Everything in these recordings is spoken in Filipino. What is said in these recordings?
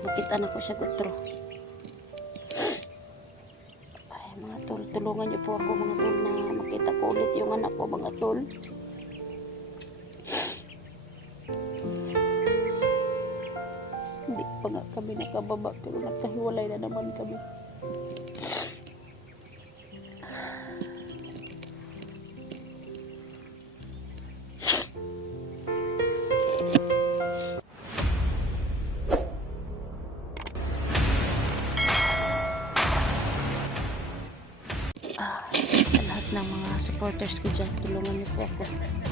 makita na ko siya gutro. Ay, mga tol, tulungan niyo po ako mga tol na makita ko ulit yung anak ko mga tol. Hindi pa nga kami nakababa pero nagkahiwalay na naman kami. Mga supporters ko dyan, tulungan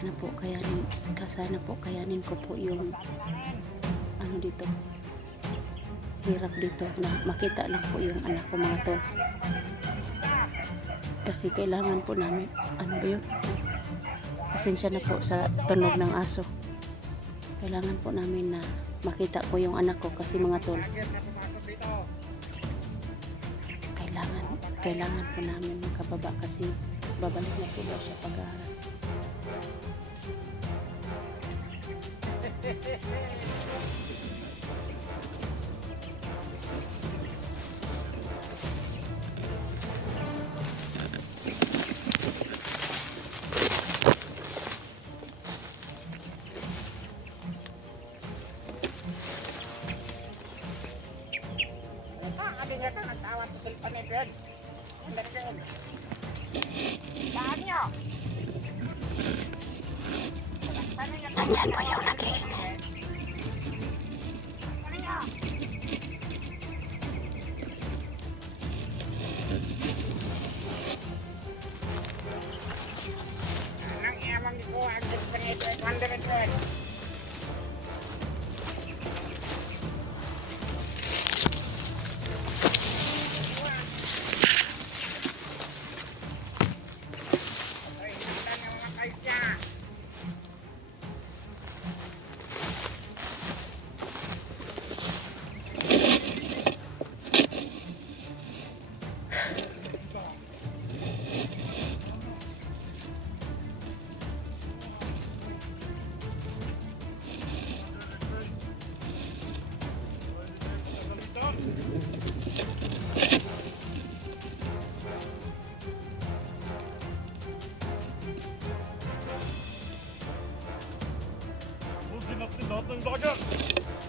Sana po kayanin, sana po kayanin ko po yung ano dito hirap dito na makita lang po yung anak ko mga tol kasi kailangan po namin ano ba yun? Pasensya na po sa tunog ng aso. Kailangan po namin na makita ko yung anak ko kasi mga tol kailangan kailangan po namin makababa kasi babalik na po daw siya pag-aaral Nandyan po yung nag-iingay. Lahat ng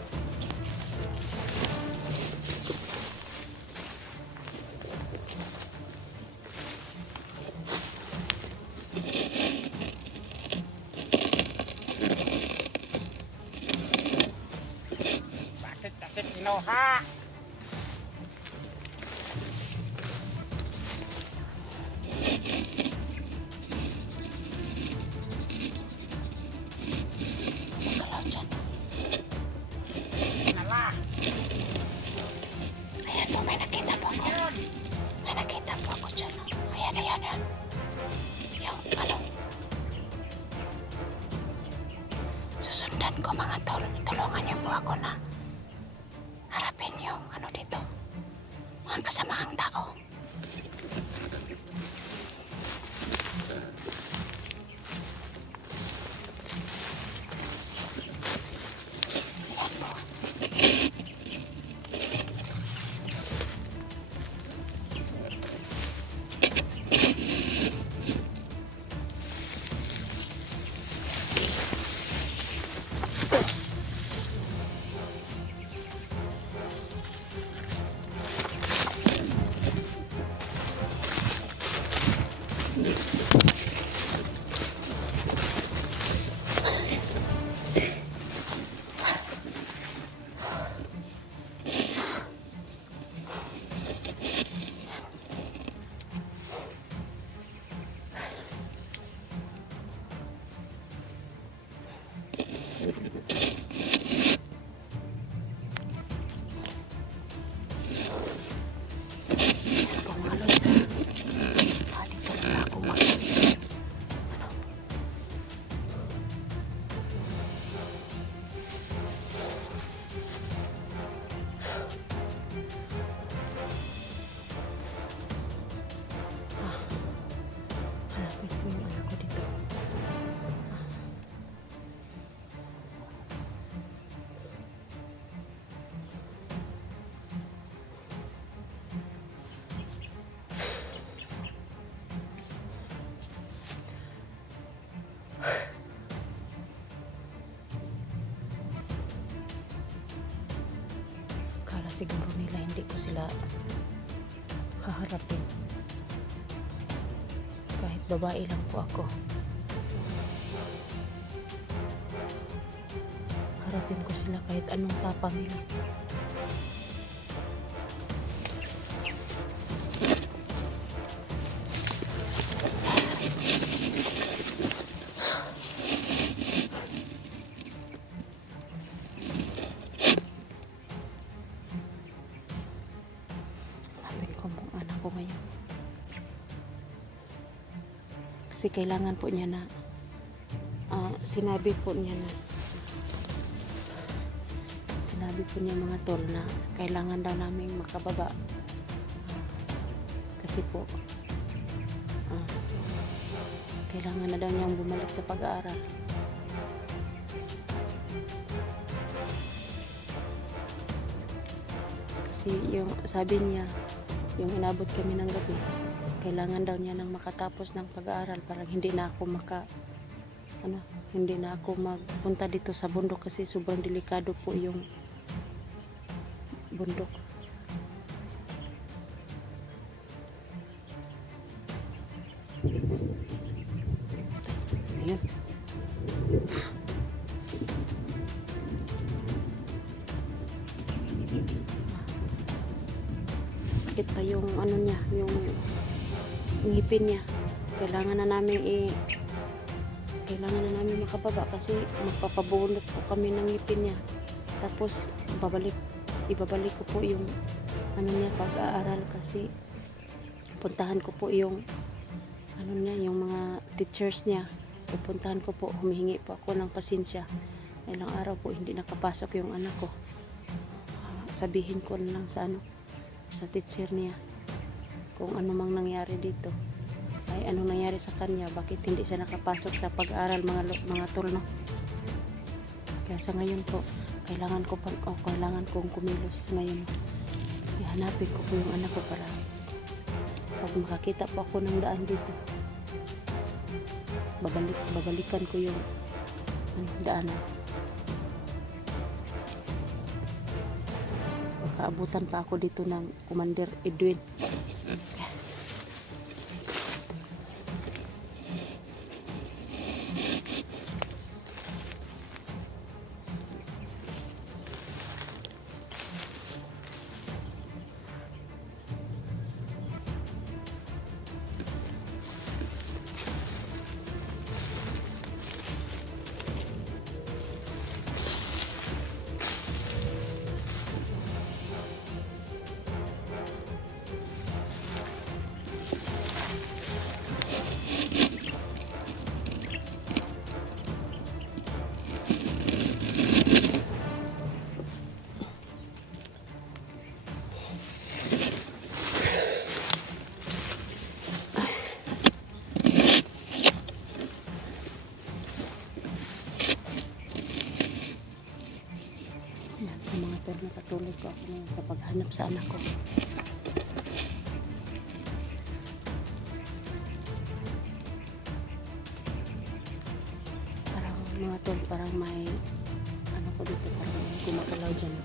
haharapin. Kahit babae lang po ako. Harapin ko sila kahit anong tapang ko ngayon. Kasi kailangan po niya na ah, sinabi po niya na sinabi po niya mga tol na kailangan daw namin makababa. Kasi po ah, kailangan na daw niyang bumalik sa pag-aaral. Kasi yung sabi niya, yung inabot kami ng gabi, kailangan daw niya nang makatapos ng pag-aaral para hindi na ako maka ano, hindi na ako magpunta dito sa bundok kasi sobrang delikado po yung bundok. Sakit pa yung ano niya, yung ngipin niya. Kailangan na namin i kailangan na namin makababa kasi magpapabunot po kami ng ngipin niya. Tapos babalik ibabalik ko po yung ano niya pag-aaral kasi puntahan ko po yung ano niya, yung mga teachers niya. Pupuntahan ko po, humihingi po ako ng pasensya. Ilang araw po hindi nakapasok yung anak ko. Ah, Sabihin ko na lang sa ano, sa teacher niya kung ano mang nangyari dito. Ay anong nangyari sa kanya? Bakit hindi siya nakapasok sa pag-aaral mga mga tol no kaya sa ngayon po kailangan ko pa o kailangan kong kumilos ngayon. Hanapin ko po yung anak ko para pag makakita po ako ng daan dito babalik babalikan ko yung ano, daanan makaabutan pa ako dito ng Commander Edwin. Sa anak ko. Parang mga tol, parang may ano ko dito, parang gumagalaw dyan.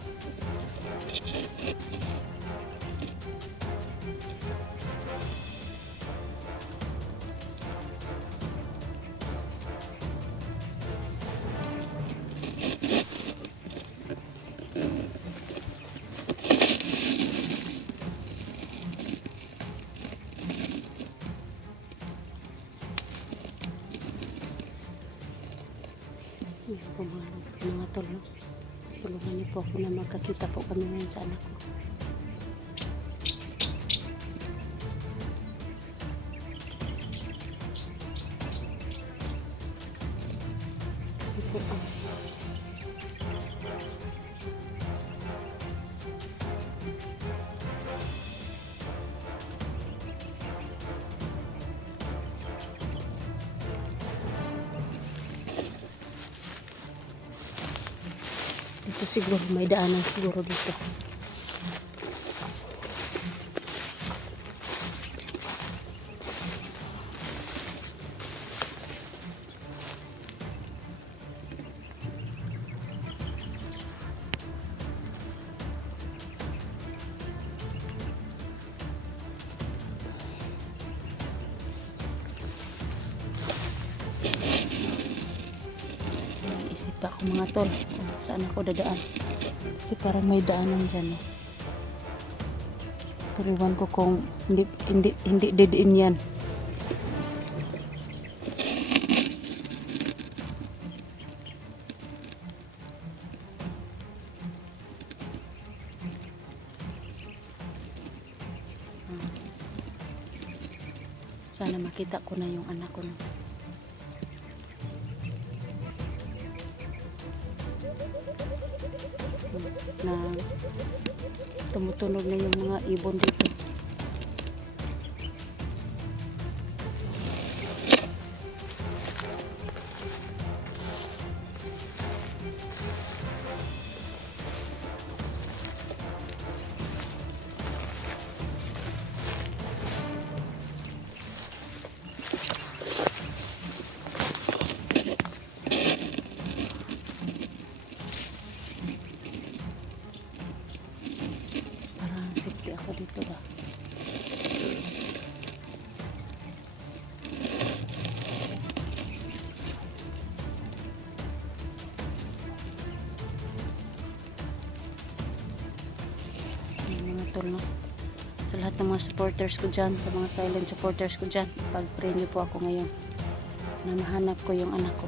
Po ako na magkakita po kami ngayon sa anak ko. Ito siguro, may daanan siguro dito. Isip ako mga tol. Saan ako dadaan. Kasi parang may daanan dyan. Eh. Pero iwan ko kung hindi, hindi, hindi didiin yan. Ah. Sana makita ko na yung anak ko. No? Na tumutunog na yung mga ibon dito. Mga supporters ko dyan, sa mga silent supporters ko dyan, pag-pray niyo po ako ngayon na mahanap ko yung anak ko.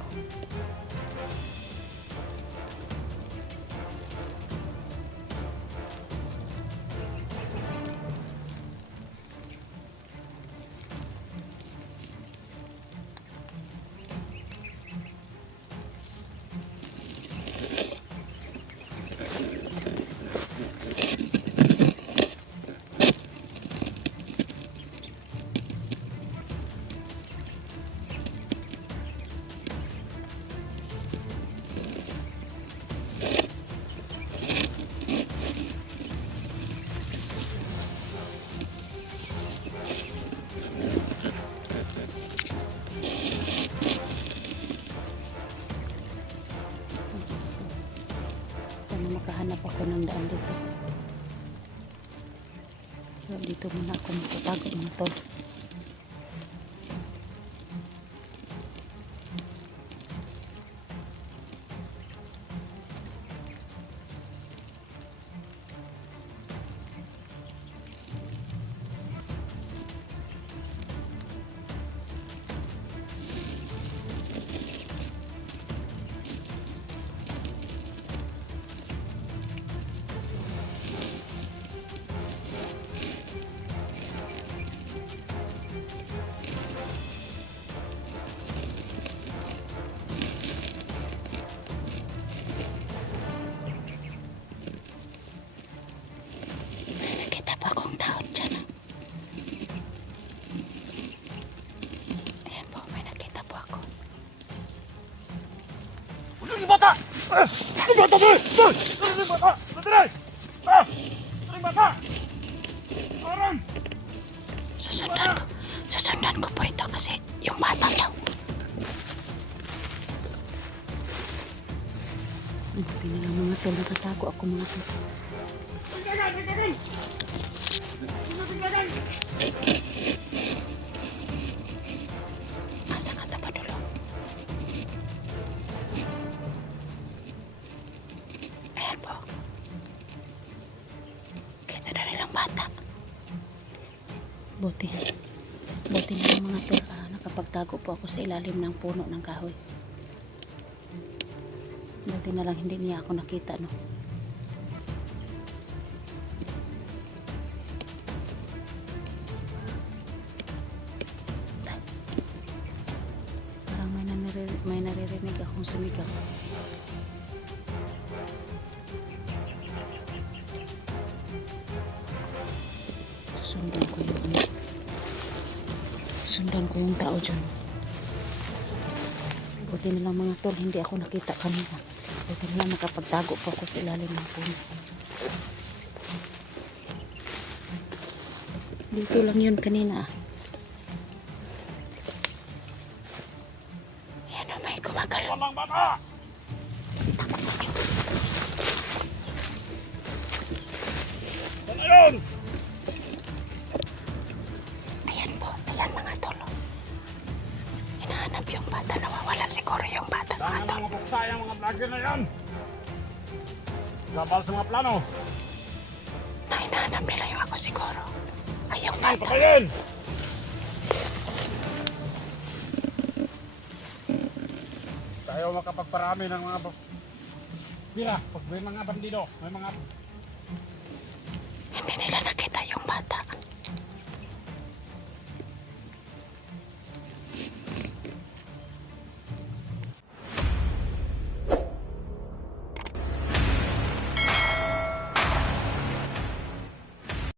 Ah! Yung bata, boy! Boy! Yung bata! Sandali! Ah! Yung bata! Parang! Susundan ko. Susundan ko po ito kasi yung bata daw. Buti na lang mga tol, nakatago ako mga tol. Tingnan! Tingnan! Tingnan! Asa Nakapagtago po ako sa ilalim ng puno ng kahoy. Buti na lang hindi niya ako nakita, no? Parang may, nanire- may naririnig akong sumigaw. Yung tao dyan. Buti na lang mga tol, hindi ako nakita kanina. Buti na lang nakapagtago pa ako sa ilalim ng puno. Dito lang yun kanina. ah. Ay, patayin! Tayo makapagparami ng mga Tira, pag may mga bandido, may mga Hindi nila